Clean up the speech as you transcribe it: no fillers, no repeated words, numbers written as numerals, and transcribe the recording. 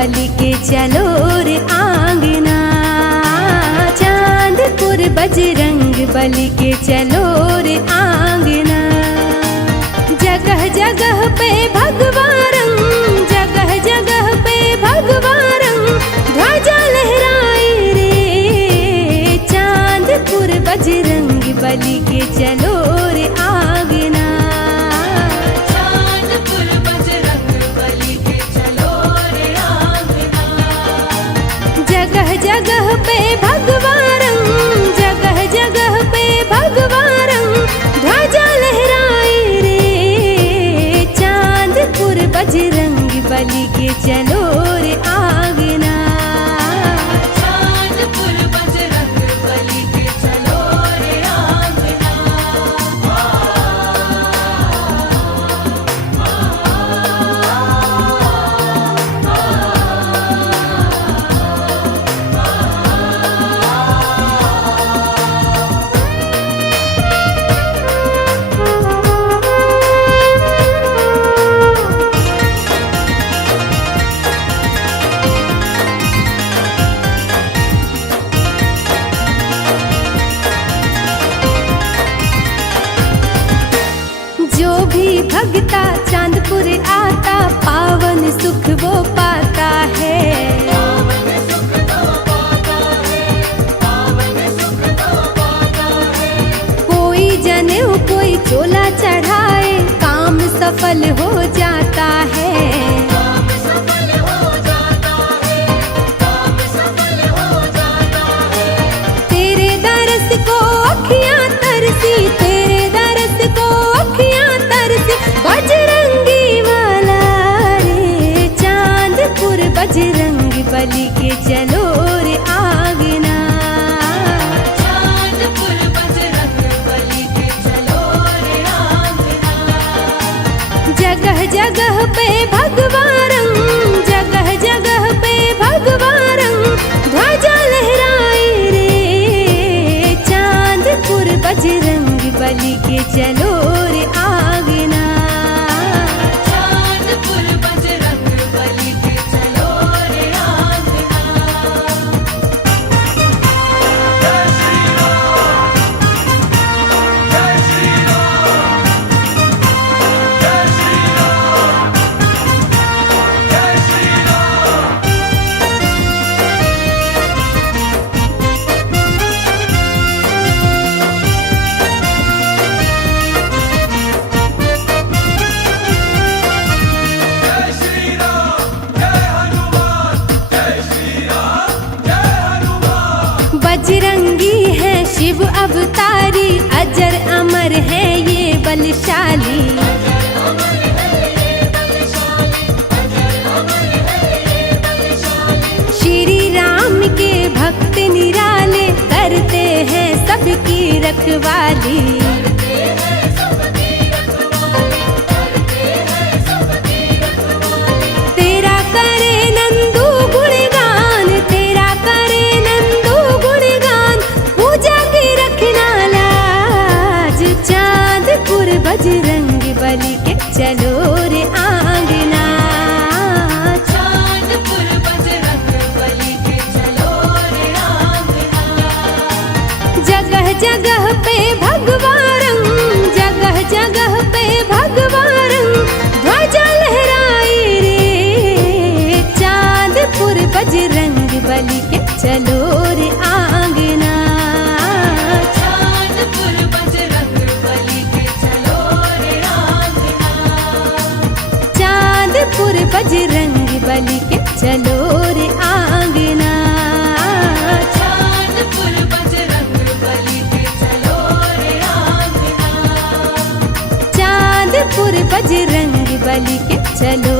बलि के चलो रे आंगना। चांदपुर बजरंग बलि के चलो रे आंगना। जगह जगह पे भगवा रंग, जगह जगह पे भगवा रंग, ध्वजा लहराए रे। चांदपुर बजरंग बलि के चलो रे आंगना। चांदपुर बजरंग बलि के चलो रे आंगना। जगह जगह पे भगवा रंग, जगह जगह पे भगवा रंग, ध्वजा लहराए रे। चांदपुर बजरंग बलि के चलो रे आंगना। चांदपुर बजरंग बलि के चलो रे आंगना। जो भी भगता चांदपुर आता, पावन सुख वो पाता है। पावन सुख तो पाता है, पावन सुख तो पाता है। कोई जनेऊ कोई चोला चढ़ाए, काम सफल हो जाता है। काम सफल हो जाता है, काम सफल हो जाता है। तेरे दरस को अखियां तरसी, तेरे दरस को अखियां तरसी, बजरंगी वाला रे। चांदपुर बजरंग बलि के चलो रे आंगना। चांदपुर बजरंग बलि के चलो रे आंगना। जगह जगह पे भगवा रंग, जगह जगह पे भगवा रंग, ध्वजा लहराए रे। चांदपुर बजरंग बलि के चलो रे आंगना। चांदपुर बजरंग बलि के चलो रे आंगना। जय श्री राम, जय श्री राम, जय श्री राम, जय श्री राम। जय श्री राम, जय हनुमान, जय श्री राम, जय हनुमान। बजरंगी है शिव अवतारी, अजर अमर है ये बलशाली। अजर अमर है ये बलशाली, अजर अमर है ये बलशाली। श्री राम के भक्त निराले, करते हैं सबकी रखवाली। करते हैं सबकी रखवाली, करते हैं सबकी रखवाली। तेरा करे नंदू गुणगान, तेरा करे नंदू गुणगान, पूजा की रखना लाज। चांदपुर बजरंग बलि के चलो रे आंगना। चांदपुर बजरंग बलि के चलो रे आंगना। जगह जगह पे भगवा रंग, जगह जगह पे भगवा रंग, ध्वजा लहराए रे। चांदपुर बजरंग बलि के चलो रे आंगना। चांदपुर बजरंग बलि के चलो रे आंगना। चांदपुर बजरंग बलि के चलो रे आंगना। चांदपुर बजरंग बलि के चलो रे आंगना। चांदपुर बजरंग बलि के चलो